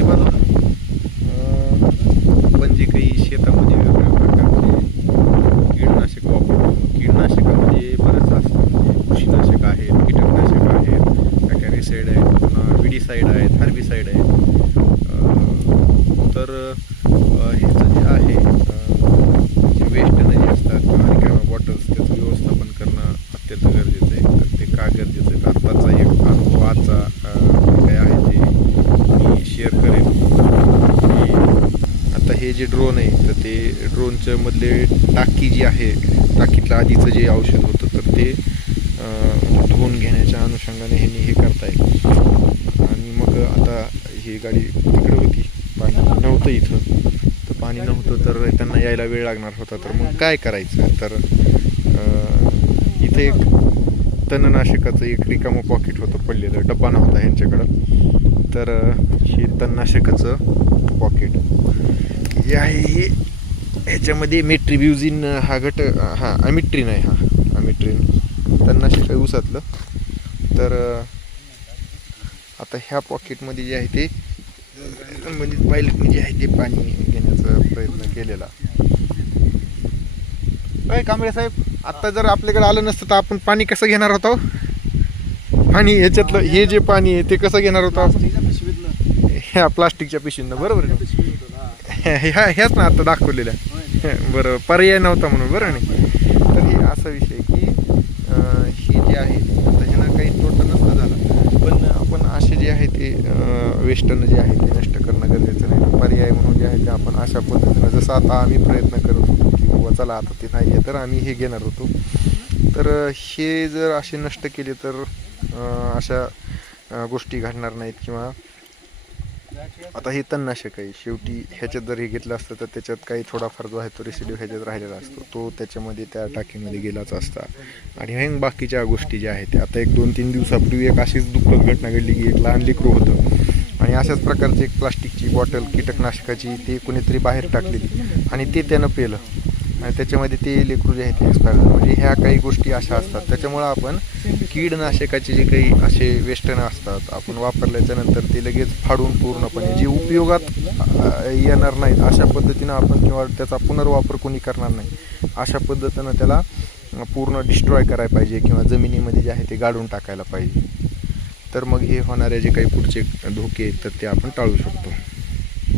शेतकरी आपण जे काही शेतामध्ये वेगवेगळ्या प्रकारचे कीडनाशक वापरतो कीडनाशकामध्ये बरेच असतात म्हणजे आहेत कीटकनाशक आहेत बॅक्टेरिसाईड आहेत पुन्हा विडीसाईड आहेत हार्बिसाईड आहेत. तर ह्याचं जे आहे जे वेस्ट नाही असतात किंवा रिकाम्या बॉटल्स त्याचं व्यवस्थापन करणं अत्यंत गरजेचं आहे. तर ते का गरजेचं आहे? आत्ताचा एक अनुभव आजचा अं, काय आहे ते मी शेअर करेन की आता हे जे ड्रोन आहे तर ते ड्रोनचं मधले टाकी जी आहे टाकीतलं आधीचं जे औषध होतं तर ते म्हणजे धुवून घेण्याच्या अनुषंगाने ह्यांनी हे करताय आणि मग आता ही गाडी तिकडे होती पाणी नव्हतं इथं. तर पाणी नव्हतं तर त्यांना यायला वेळ लागणार होता. तर मग काय करायचं? तर इथे एक तणनाशकाचं एक रिकामं पॉकेट होतं पडलेलं. डब्बा नव्हता ह्यांच्याकडं. तर हे तणनाशकाचं पॉकेट हे आहे हे ह्याच्यामध्ये मेट्रिब्युझिन हा घट हा अमिट्रिन आहे हा अमिट्रिन तणनाशक आहे उसातलं तर आता ह्या पॉकेटमध्ये जे आहे ते म्हणजे पायलटने जे आहे ते पाणी घेण्याचा प्रयत्न केलेला. काय कांबळे साहेब आता जर आपल्याकडे आलं नसतं तर आपण पाणी कसं घेणार होतो? पाणी ह्याच्यातलं हे जे पाणी आहे ते कसं घेणार होतो? आपण ह्या प्लास्टिकच्या पिशवीनं बरोबर आहे? ह्या ह्याच ना आता दाखवलेल्या. बरं पर्याय नव्हता म्हणून बरं नाही. तर हे असा विषय की हे जे आहे आता ह्यानं काही तोटा नसता झाला. पण आपण असे जे आहे ते वेस्टर्न जे आहे ते नष्ट करणं गरजेचं नाही. तर पर्याय म्हणून जे आहे ते आपण अशा पद्धतीनं जसं आता आम्ही प्रयत्न करत होतो की बाबा चला आता ते नाही आहे तर आम्ही हे घेणार होतो. तर हे जर असे नष्ट केले तर अशा गोष्टी घडणार नाहीत किंवा आता हे तणनाशक आहे. शेवटी ह्याच्यात जर हे घेतलं असतं तर त्याच्यात काही थोडाफार जो आहे तो रेसिड्यू ह्याच्यात राहिलेला असतो. तो त्याच्यामध्ये त्या टाकीमध्ये गेलाच असता. आणि हे बाकीच्या गोष्टी ज्या आहेत त्या आता एक दोन तीन दिवसापूर्वी एक अशीच दुःखद घटना घडली की एक लहान लेकरू होतं. आणि अशाच प्रकारची एक प्लास्टिकची बॉटल कीटकनाशकाची ते कुणीतरी बाहेर टाकलेली. आणि ते त्यानं पेलं. आणि त्याच्यामध्ये ते लेकरू जे आहेत ते एक्सपायर म्हणजे ह्या काही गोष्टी अशा असतात. त्याच्यामुळं आपण कीडनाशकाचे जे काही असे वेस्टर्न असतात आपण वापरल्याच्या नंतर ते लगेच फाडून पूर्णपणे जे उपयोगात येणार नाहीत अशा पद्धतीनं आपण किंवा त्याचा पुनर्वापर कोणी करणार नाही अशा पद्धतीनं त्याला पूर्ण डिस्ट्रॉय करायला पाहिजे किंवा जमिनीमध्ये जे आहे ते गाडून टाकायला पाहिजे. तर मग हे होणारे जे काही पुढचे धोके आहेत तर ते आपण टाळू शकतो.